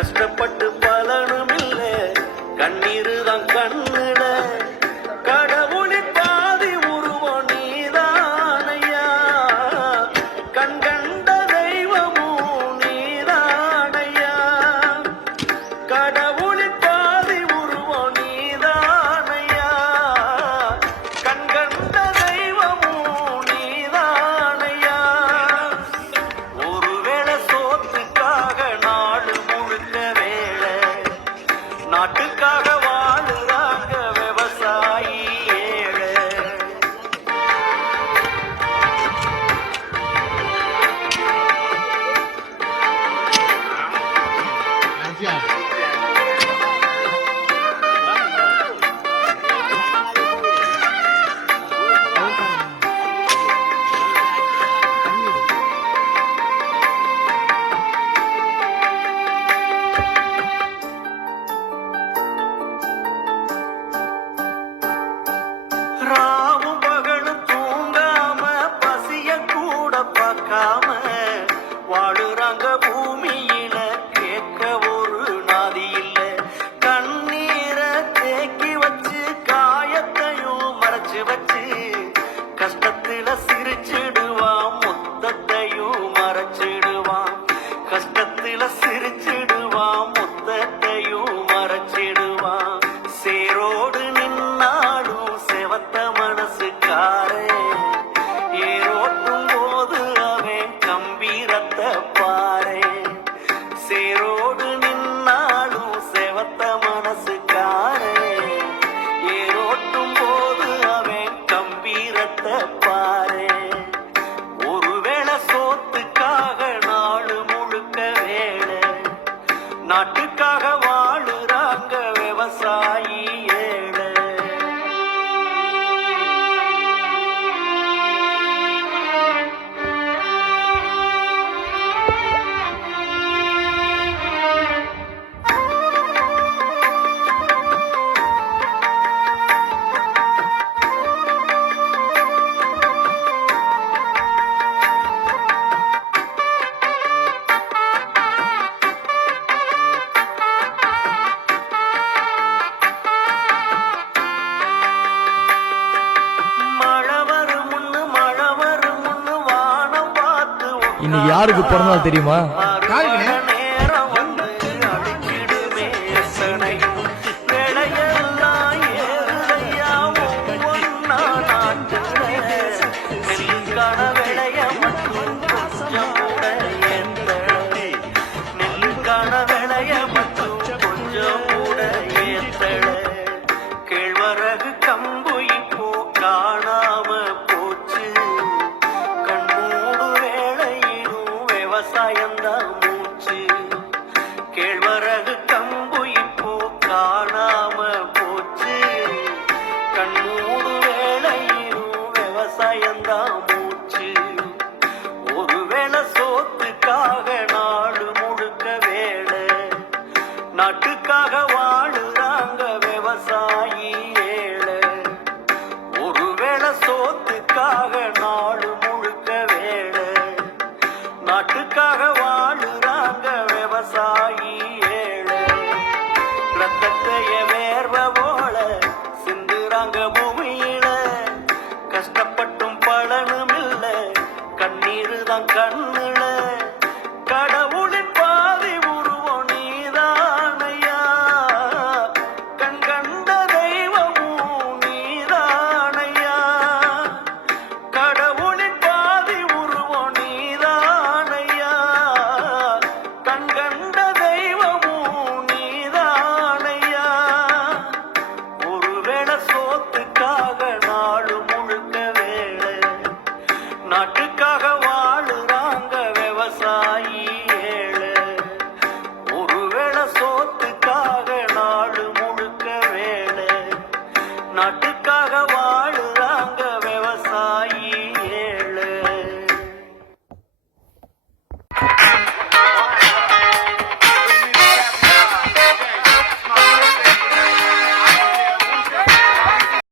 கஷ்டப்பட்டு பலனும் இல்ல, கண்ணீரு தான் கண்ணுல. கடவுளின் பாதி உருவம் நீதானையா, கண் கண்ட தெய்வமும் நீதானையா. கடவுளின் பாதி உருவம் நீதானையா, கண் கண்ட தெய்வமும் நீதானையா. ஒருவேளை சோத்துக்காக நாடு முழுக்க வேலை, நாட்டுக்காக வாழுறாங்க விவசாயி ஏழை. ராவும் பகலும் தூங்காம பசிய கூட பார்க்காம வாழுறாங்க பூமியில, கேட்க ஒரு நாதி இல்ல. கண்ணீரை தேக்கி வச்சு காயத்தையும் மறைச்சு வச்சு கஷ்டத்துல சிரிச்சிடுவான், மொத்தத்தையும் மறைச்சிடுவான். கஷ்டத்துல சிரிச்சிடுவான், மொத்தத்தையும் மறைச்சிடுவான். சேரோடு நின்னாடும் செவத்த மனசுக்காரே, ஏரோட்டும் போது அவன் கம்பீரத்தை பாரே. சேரோடு நின்னாடும் செவத்த மனசுக்காரே, ஏரோட்டும் போது அவன் கம்பீரத்தை பாரே. ஒருவேளை சோத்துக்காக நாடு முழுக்க வேலை, நாட்டுக்காக வாழுறாங்க விவசாயி ஏழை. இன்னைக்கு யாருக்கு பிறந்தாலும் தெரியுமா? நேரம் வந்து அடிக்கிடுமே எத்தனையும் விளையெல்லாம் ஏறுதையா ஒவ்வொன்னா நாட்டுல. நெல்லுக்கான விளைய மட்டும் கொஞ்சம் கூட ஏத்தலை, நெல்லுக்கான விளைய மட்டும் கொஞ்சம் கூட ஏத்தலை. கேழ்வரகு கம்பு இப்போ காணாம போச்சு, கண்மூடு வேளையிலும் விவசாயந்தான் மூச்சு. கேழ்வரகு கம்பு இப்போ காணாம போச்சு, கண்மூடு வேளையிலும் விவசாயந்தான் மூச்சு. ஒருவேளை சோத்துக்காக நாடு முழுக்க வேலை, நாட்டுக்காக வாழுறாங்க விவசாயி ஏழை. ஒருவேளை சோத்துக்காக நாடு முழுக்க வேலை, நாட்டுக்காக வாழுறாங்க விவசாயி